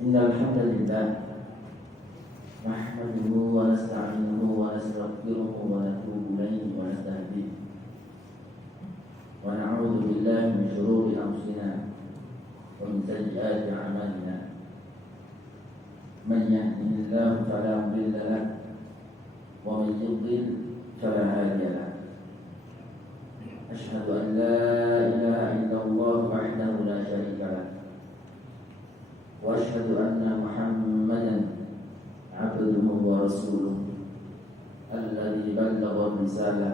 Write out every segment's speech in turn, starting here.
إن الحمد لله نحمده ونستعينه ونستغفره ونتوب إليه ونستهديه ونعوذ بالله من شرور أنفسنا ومن سيئات أعمالنا من يهده الله فلا مضل له ومن يضلل فلا هادي له أشهد أن لا إله إلا الله وحده لا شريك له وأشهد أن محمدا عبده ورسوله الذي بلغ الرسالة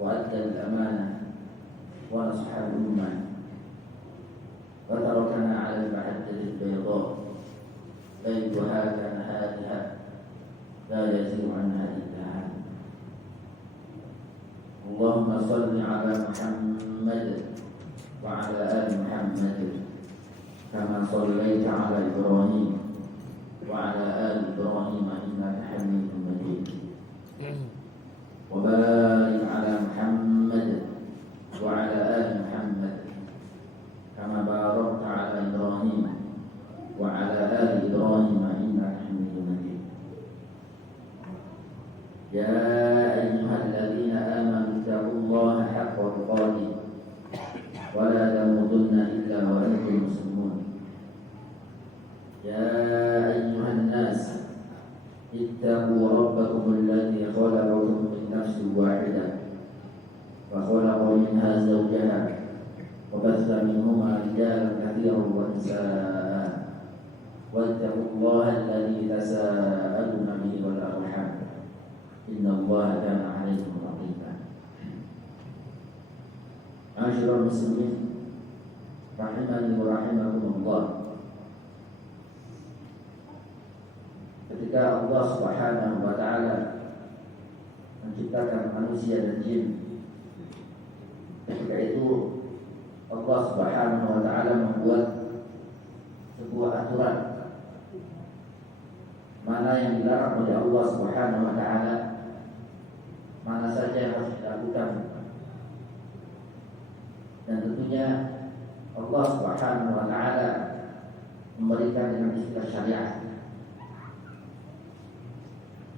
وأدى الأمانة ونصح الأمة وتركنا على المحجة البيضاء ليلها كنهارها لا يزيغ عنها إلا هالك. اللهم صل على محمد وعلى آل محمد كما صليت على إبراهيم وعلى آل إبراهيم إنك حميد مجيد وبارك على محمد وعلى آل محمد كما باركت على إبراهيم وعلى آل إبراهيم إنك حميد مجيد. يا أيها الذين آمنوا اتقوا الله حق تقاته ولا تموتن إلا وأنتم مسلمون. يا أيها الناس اتقوا ربكم الذي خلقكم من نفس واحدة وخلق منها زوجها وبث منهما رجالا كثيرا ونساء واتقوا الله الذي تساءلون به والأرحام إن الله كان عليكم رقيبا. Ma'asyiral muslimin rahimani wa rahimakumullah. Ketika Allah Subhanahu wa taala menciptakan manusia dan jin, ketika itu Allah Subhanahu wa taala membuat sebuah aturan mana yang dilarang oleh Allah Subhanahu wa taala, mana saja yang harus dilakukan. Dan tentunya Allah Subhanahu wa taala memberikan dengan istilah syariat.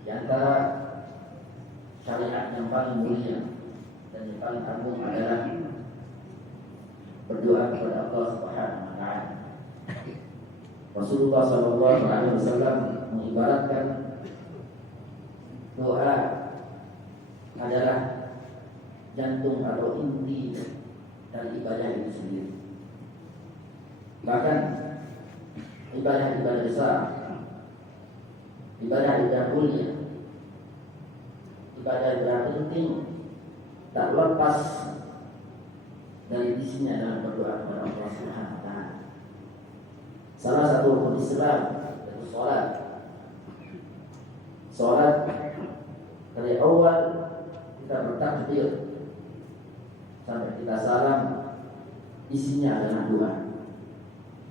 Di antara syariat yang paling mulia dan yang paling agung adalah berdoa kepada Allah Subhanahu wa taala. Rasulullah sallallahu alaihi wasallam mengibaratkan doa adalah jantung atau inti dari ibadah itu sendiri. Bahkan ibadah-ibadah besar, ibadah-ibadah mulia, ibadah-ibadah penting tak lepas dari isinya dalam berdoa kepada Allah Subhanahu wa taala. Salah satu rukun Islam yaitu salat. Salat dari awal kita bertakbir sampai kita salam isinya adalah doa.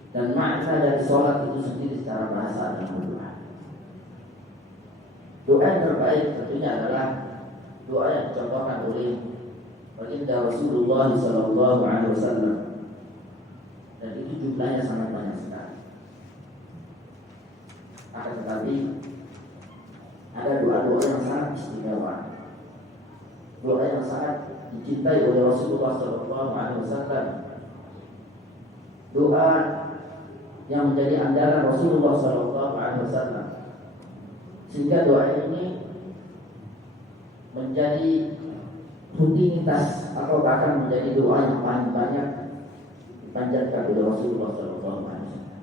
Dan makna dari salat itu sendiri secara bahasa adalah doa. Doa yang terbaik tentunya adalah doa yang dicontohkan oleh baginda Rasulullah sallallahu alaihi wasallam. Dan itu jumlahnya sangat banyak sekali. Akan tetapi ada doa-doa yang sangat istimewa, doa yang sangat dicintai oleh Rasulullah sallallahu alaihi wasallam, doa yang menjadi andalan Rasulullah sallallahu alaihi wasallam, sehingga doa ini menjadi rutinitas atau bahkan menjadi doa yang paling banyak dipanjatkan oleh Rasulullah sallallahu alaihi wasallam.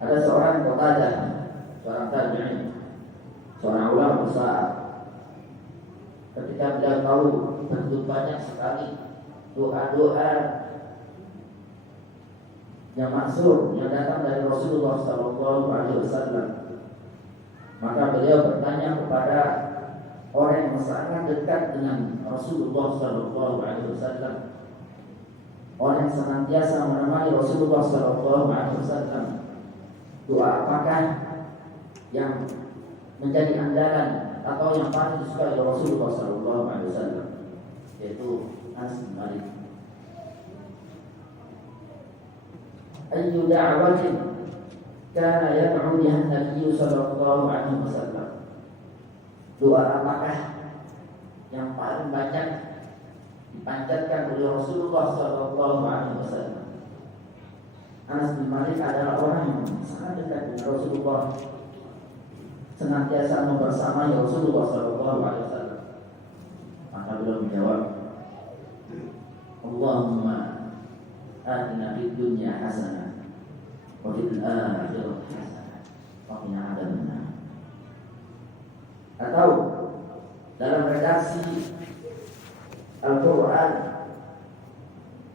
Ada seorang Qatadah, seorang tabi'in, seorang ulama besar, ketika beliau tahu begitu banyak sekali doa-doa yang maksud yang datang dari Rasulullah sallallahu alaihi wasallam, maka beliau bertanya kepada orang yang sangat dekat dengan Rasulullah sallallahu alaihi wasallam, orang yang senantiasa menemani Rasulullah sallallahu alaihi wasallam, doa apakah yang menjadi andalan atau yang paling disukai oleh Rasulullah sallallahu alaihi wasallam, yaitu Anas bin Malik. ayyu da'watin kana yad'u biha an-nabiy sallallahu alaihi wasallam. Doa apakah yang paling banyak dipanjatkan oleh Rasulullah sallallahu alaihi wasallam? Anas bin Malik adalah orang yang sangat dekat dengan Rasulullah, senantiasa membersamai Rasulullah sallallahu alaihi wasallam. Maka beliau menjawab, Allahumma atina fid dunya hasanah wa fil akhirati hasanah wa qina adzabannar. Atau dalam redaksi Al-Quran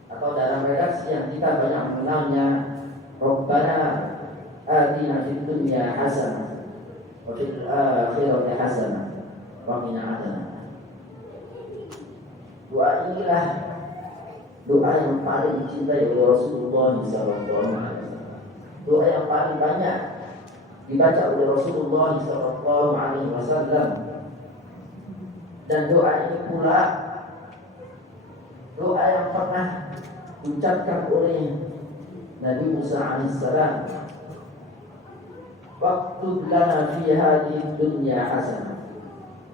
atau dalam redaksi yang kita banyak mengenalnya, Rabbana atina fid dunya hasanah wa fil akhirati hasanah wa qina adzabannar. Doa inilah doa yang paling dicintai oleh Rasulullah SAW. Doa yang paling banyak dibaca oleh Rasulullah SAW. Dan doa ini pula doa yang pernah diucapkan oleh Nabi Musa alaihissalam. Waktub lana fi hadhihi dunya hasanah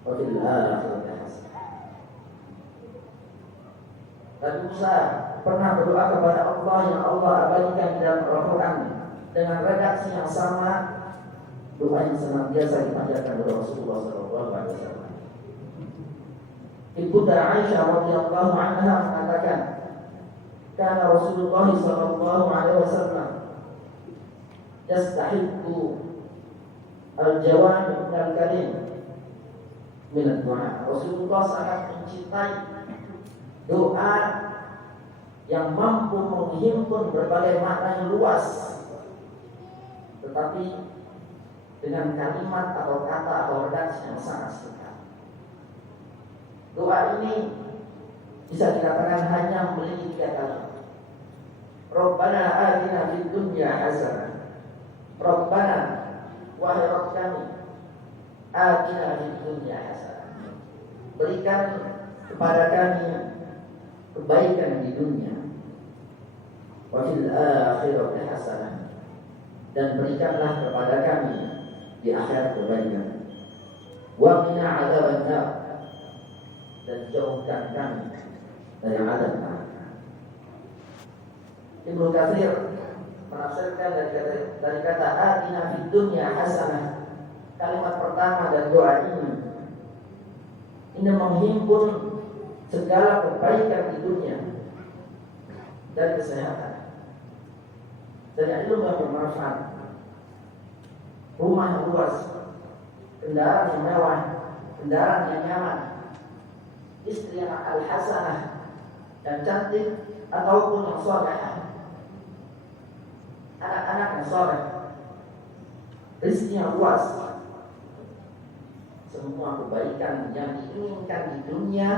wa fil akhirati hasanah. Nabi Musa pernah berdoa kepada Allah yang Allah abadikan di dalam Al-Quran dengan redaksi yang sama, doa yang senantiasa dipanjatkan oleh Rasulullah SAW. Ibunda Aisyah radhiyallahu anha mengatakan, karena Rasulullah SAW yastahiqu al-jawami minal kalim minad du'a. Rasulullah sangat mencintai doa yang mampu menghimpun berbagai makna yang luas, tetapi dengan kalimat atau kata atau redaksi yang sangat singkat. Doa ini bisa dikatakan hanya memiliki 3 kalimat. Rabbana atina fid dunya hasanah. Rabbana, wahai Rabb kami, atina fid dunya hasanah. Berikan kepada kami kebaikan di dunia, wa fil akhirati hasanah, dan berikanlah kepada kami di akhirat kebaikan, wa qina adzabannar, dan jauhkan kami dari azab neraka. Ibnu Katsir menafsirkan dari kata atina fid dunya hasanah, kalimat pertama dari doa ini menghimpun segala kebaikan di dunia dan kesehatan dan ilmu yang bermanfaat, rumah yang luas, kendaraan yang mewah, kendaraan yang nyaman, istri yang al-hasanah dan cantik ataupun yang saleh, anak-anak yang saleh, rezeki yang luas. Semua kebaikan yang diinginkan di dunia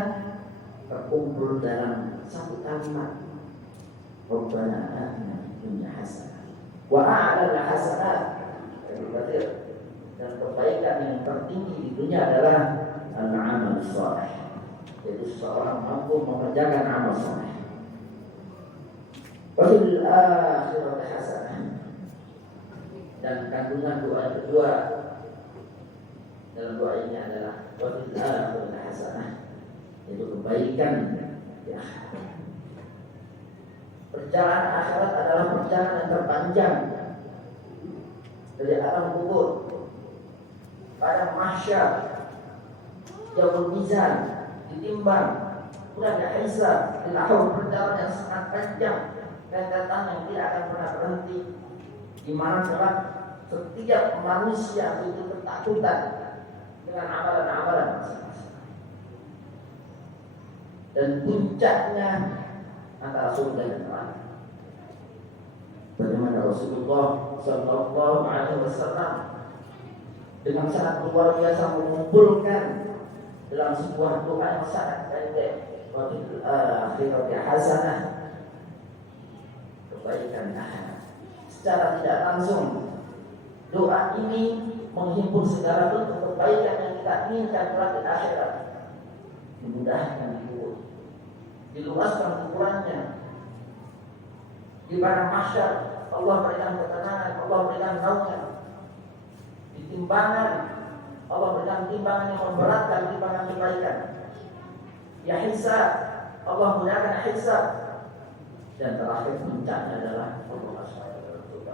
terkumpul dalam satu kalimat, Rabbana atina fid dunya hasanah wa a'lal hasanat. Dan kebaikan yang tertinggi di dunia adalah al-amal saleh, yaitu seseorang mampu mengerjakan amal saleh. Wa fil akhirati hasanah, dan kandungan doa kedua dalam doa ini adalah wa fil akhirati hasanah, yaitu kebaikan di akhirat. Perjalanan akhirat adalah perjalanan yang terpanjang dari alam kubur, pada mahsyar, yaumul mizan, ditimbang, kemudian hisab, dilakukan perjalanan yang sangat panjang dan datang yang tidak akan pernah berhenti, di mana kelak setiap manusia itu ketakutan dengan amalan-amalan masing-masing. Dan puncaknya antara surga dan neraka. Bagaimana Rasulullah Sallallahu Alaihi Wasallam dengan sangat luar biasa mengumpulkan dalam sebuah doa yang sangat pendek, wa fil akhirati hasanah, kebaikan akhirat. Secara tidak langsung doa ini menghimpun segala bentuk kebaikan yang kita inginkan kelak di akhirat, dimudahkan dikubur, diluaskan ukurannya di padang mahsyar, Allah berikan ketenangan, Allah berikan naungan. Di timbangan, Allah berikan timbangan yang memberatkan, timbangan kebaikan. Ya hisab, Allah gunakan hisab. Dan terakhir puncaknya adalah Allah SWT.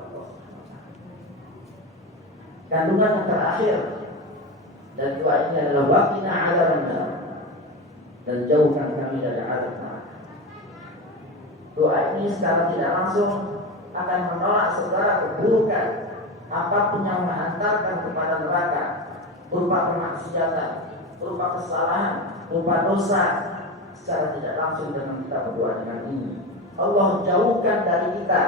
Kandungan yang terakhir dan doa ini adalah waqina 'adzabannar, dan jauhkan kami dari azab neraka. Doa ini secara tidak langsung akan menolak segala keburukan apapun yang mengantarkan kepada neraka, berupa kemaksiatan, berupa kesalahan, berupa dosa. Secara tidak langsung dengan kita berdoa dengan ini, Allah jauhkan dari kita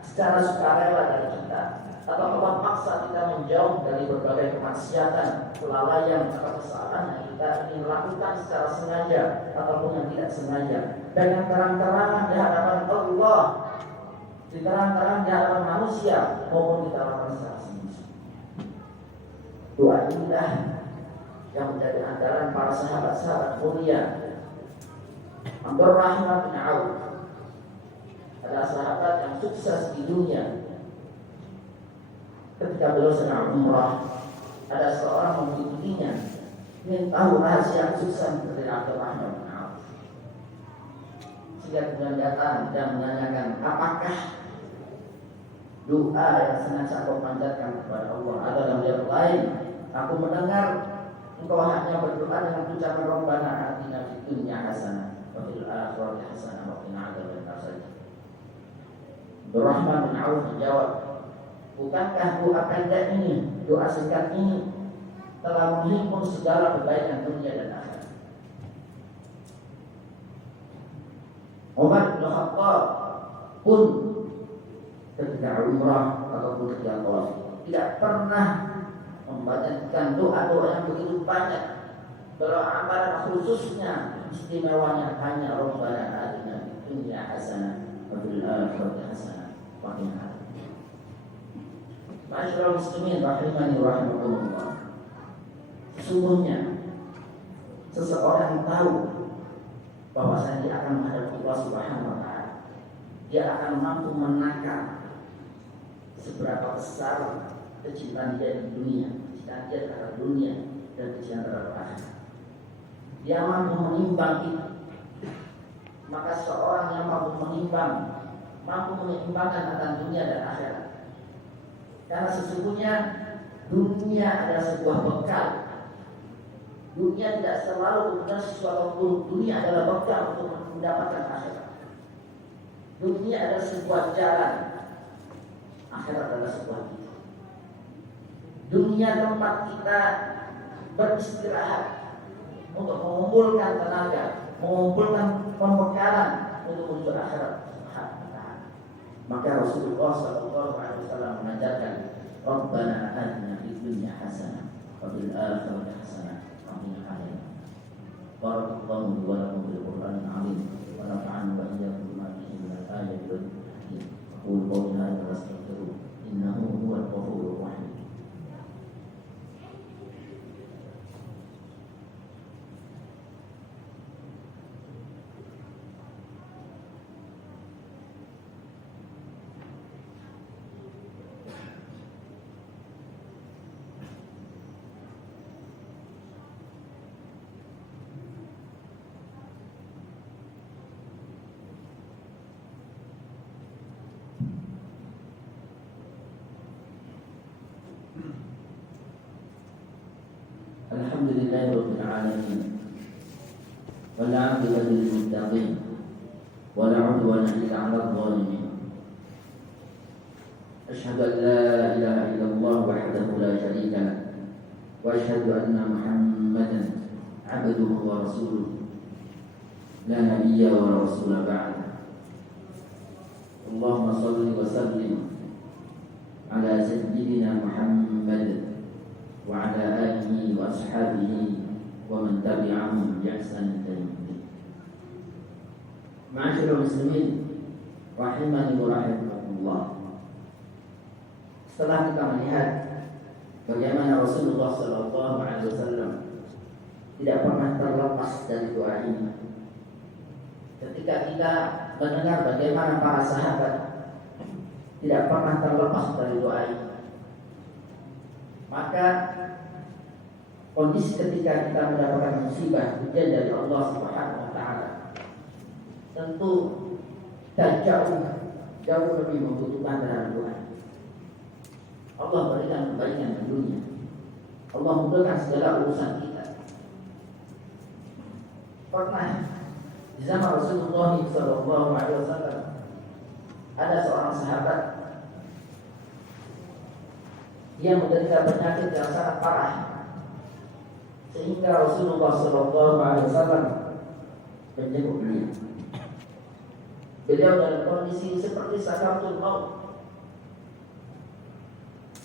secara sukarela dari kita, atau Allah paksa kita menjauh dari berbagai kemaksiatan, kelalaian atau kesalahan yang kita ingin lakukan secara sengaja ataupun yang tidak sengaja, dengan terang-terangan di hadapan Allah, di terang-terang di hadapan manusia maupun kita lakukan secara sembunyi. Doa inilah yang menjadi andalan para sahabat-sahabat mulia. Abdurrahman bin Auf adalah sahabat yang sukses di dunia. Ketika beliau sedang umrah, ada seorang mengikutinya, ingin tahu rahasia kesuksesan dari Abdurrahman bin Auf. Sehingga kemudian datang dan menanyakan, apakah doa yang sengaja kau panjatkan kepada Allah atau dalam dia lain? Aku mendengar engkau hanya berdoa dengan ucapan Rabbana atina fid dunya hasanah wa fil akhirati hasanah wa qina adzabannar saja. Abdurrahman bin Auf menjawab, bukankah doa pendek ini, doa singkat ini telah menghimpun segala kebaikan dunia dan akhirat? Umar bin Khattab pun ketika umrah ataupun ketika tawaf tidak pernah membacakan doa-doa yang begitu banyak. Kalau amalan khususnya istimewanya hanya Rabbana atina fid dunya hasanah wa fil akhirati hasanah wa qina adzabannar. Ma'asyiral muslimin rahimani wa rahimakumullah. Sesungguhnya seseorang tahu bahwasanya dia akan menghadap Allah Subhanahu wa taala. Dia akan mampu menakar seberapa besar kecintaan dia di dunia, kecintaan dia terhadap dunia dan kecintaan terhadap akhirat. Dia mampu menimbang itu. Maka seorang yang mampu menimbang, mampu menyeimbangkan antara dunia dan akhirat. Karena sesungguhnya dunia adalah sebuah bekal. Dunia tidak selalu benar sesuatu buruk. Dunia adalah bekal untuk mendapatkan akhirat. Dunia adalah sebuah jalan. Akhirat adalah sebuah titik. Dunia tempat kita beristirahat untuk mengumpulkan tenaga, mengumpulkan pembekalan untuk menuju akhirat. Maka Rasulullah SAW mengajarkan, Rabbana atina fid dunya hasanah wa fil akhirati hasanah wa qina adzabannar. Barakallahu wa lakum bil Qur'anil 'azim wa nafa'ani wa iyyakum bima fihi min al-ayati wal hikmah. Qul qawlan la tastaghfiru innahu huwal ghafurur rahim. Alhamdulillahirabbil alamin. Wal 'aqibatu lil muttaqin. Wa la 'udwana illa 'alal zalimin. Asyhadu an la ilaha illallah wahdahu la syarika lah. Wa asyhadu anna Muhammadan 'abduhu wa rasuluh. La nabiyya wa rasula ba'da. Allahumma shalli wa sallim ala sayyidina Muhammad wa ala alihi wa ashabihi wa man tabi'ahum bi ihsan ila yaumil. Ma'asyiral muslimin rahimani wa rahimakumullah. Setelah kita melihat bagaimana Rasulullah SAW tidak pernah terlepas dari doa ini, ketika kita mendengar bagaimana para sahabat tidak pernah terlepas dari doa ini. Maka kondisi ketika kita mendapatkan musibah ujian dari Allah Subhanahu wa taala, tentu kita jauh lebih membutuhkan dalam doa. Allah berikan kebaikan di dunia. Allah mudahkan segala urusan kita. Pernah di zaman Rasulullah SAW ada seorang sahabat yang menderita penyakit yang sangat parah, sehingga Rasulullah SAW menjenguk beliau. Beliau dalam kondisi seperti sakaratul maut.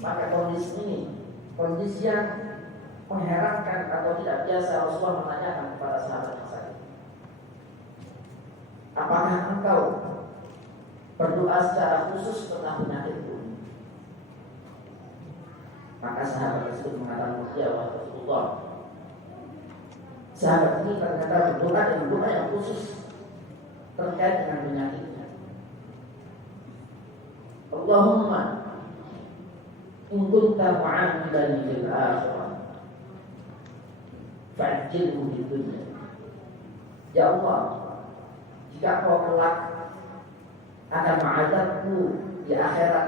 Maka kondisi ini kondisi yang mengherankan atau tidak biasa. Rasulullah menanyakan kepada sahabat yang sakit, apakah engkau berdoa secara khusus tentang penyakitku? Maka sahabat tersebut mengatakan, ya Rasulullah, sahabat ini ternyata berdoa dengan doa yang khusus terkait dengan penyakitnya. Allahumma in kunta mu'amilan fil akhirah fa'ajjilhu fid dunya. Ya Allah, jika kau kelak akan mengazabku di akhirat,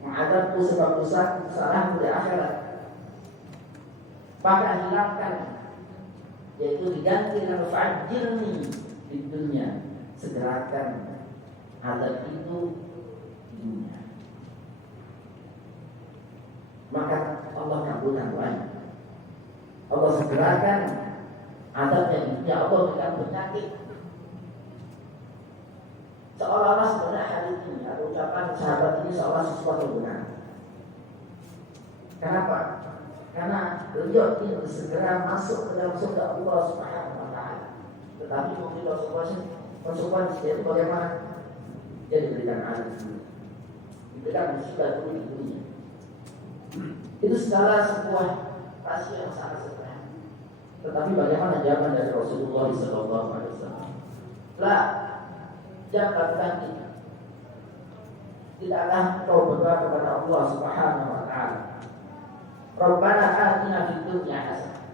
mengazabku sebab dosa kesalahanku di akhirat, maka hilangkan, yaitu diganti dengan fa'ajjilni di dunia, segerakan azab itu di dunia. Maka Allah kabulkan doanya. Allah segerakan azab yang di dunia. Allah berikan penyakit. Seolah-olah sebenarnya hadis ini atau ucapan sahabat ini seolah sesuatu benar. Kenapa? Karena beliau ingin segera masuk ke dalam surga Allah Subhanahu wa taala. Tetapi mungkin konsekuensi itu bagaimana? Dia diberikan azab dulu, diberikan musibah dulu di dunia. Itu segala sebuah rahasia yang sangat sederhana. Tetapi bagaimana jawaban dari Rasulullah SAW? Lah, jangan lakukan ini. Tidaklah kau berdoa kepada Allah Subhanahu wa taala, Rabbana atina fid dunya hasanah.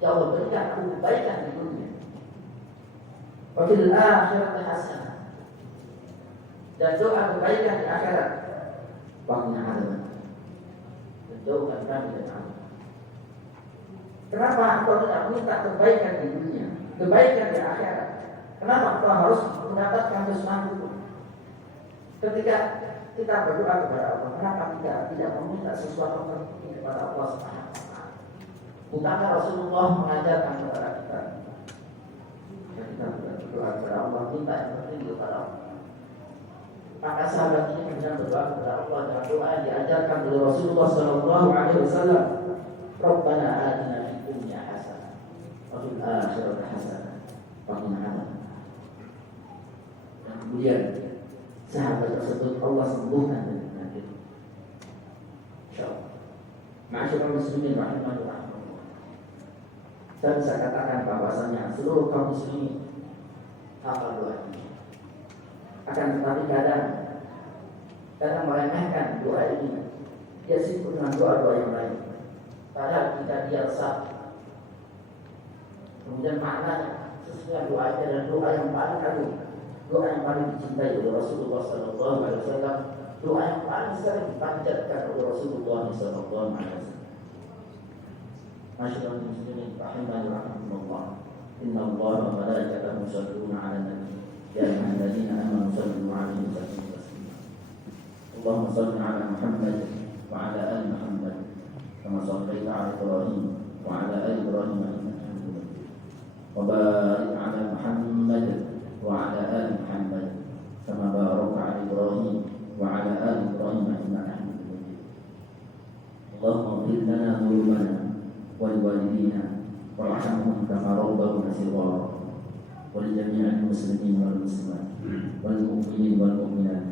Ya Allah, berikan aku kebaikan di dunia. Wa fil akhirati hasanah. Dan doa kebaikan di akhirat. Wa qina adzaban. Dan jauhkan kami dari azab. Kenapa engkau tidak minta kebaikan di dunia, kebaikan di akhirat? Kenapa engkau harus mendapatkan kesenangan itu? Ketika kita berdoa kepada Allah, kenapa kita tidak meminta sesuatu tertentu kepada Allah Subhanahu wa taala? Bukankah Rasulullah mengajarkan kepada kita, kita berdoa kepada Allah, minta yang tertinggi kepada Allah? Maka sahabat ini kemudian berdoa kepada Allah dengan doa yang diajarkan oleh Rasulullah SAW. Rabbana atina fid dunya hasanah wa fil akhirati hasanah wa qina adzabannar. Dan kemudian sahabat tersebut Allah sembuhkan dari penyakit. Insyaallah. Ma'asyiral muslimin rahimakumullah. Saya bisa katakan bahwasanya seluruh kaum muslimin hafal doa ini. Akan tetapi kadang meremehkan doa ini. Dia sibuk dengan doa-doa yang lain. Padahal jika dia resah, kemudian maknanya sesungguhnya doa itu adalah doa yang paling agung, doa yang paling dicintai oleh Rasulullah SAW, doa yang paling sering dipanjatkan oleh Rasulullah SAW. Masyaallah muslimin rahimani rahimakumullah. Inna Allaha wa malaikatahu yusholluna 'alan nabi. Ya ayyuhalladzina amanu shallu 'alaihi wa sallimu taslima. Allahumma shalli 'ala Muhammad wa 'ala ali Muhammad kama shallaita 'ala Ibrahim wa 'ala ali Ibrahim innaka Hamidum Majid. Wa barik 'ala Muhammad wa 'ala ali Muhammad kama barakta 'ala Ibrahim wa 'ala ali Ibrahim innaka Hamidum Majid. Allahumma ighfir lana dhunubana wal walidina warhamhum kama rabbawna shighara. ولجميع المسلمين والمسلمات والمؤمنين والمؤمنات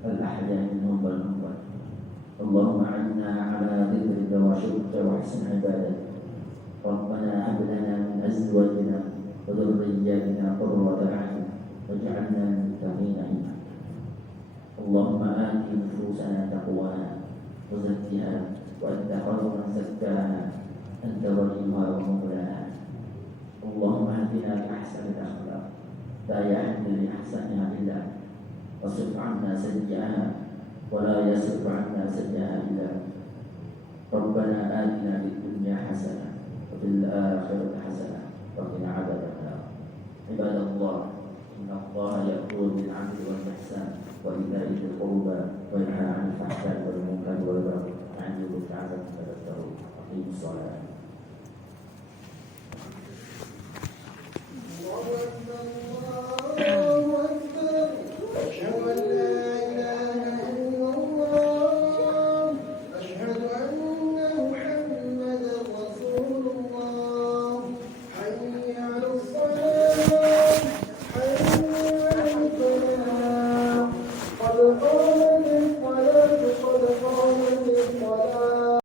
الأحياء منهم والأموات. اللهم أعنا على ذكرك وشكرك وحسن عبادتك. ربنا هب لنا من أزواجنا وذرياتنا قرة أعين واجعلنا للمتقين إماما. اللهم آت نفوسنا تقواها وزكها وأنت خير من زكاها أنت وليها ومولاها اللهم اهدنا بأحسن الأخلاق لا يهدي لأحسنها إلا واصرف عنا سيئها ولا يصرف عنا سيئها إلا ربنا آتنا في الدنيا حسنة وفي الآخرة حسنة وقنا عذاب النار عباد الله إن الله يأمر بالعدل والإحسان وإيتاء ذي القربى وينهى عن الفحشاء والمنكر والبغي يعظكم لعلكم تذكرون أقيموا الصلاة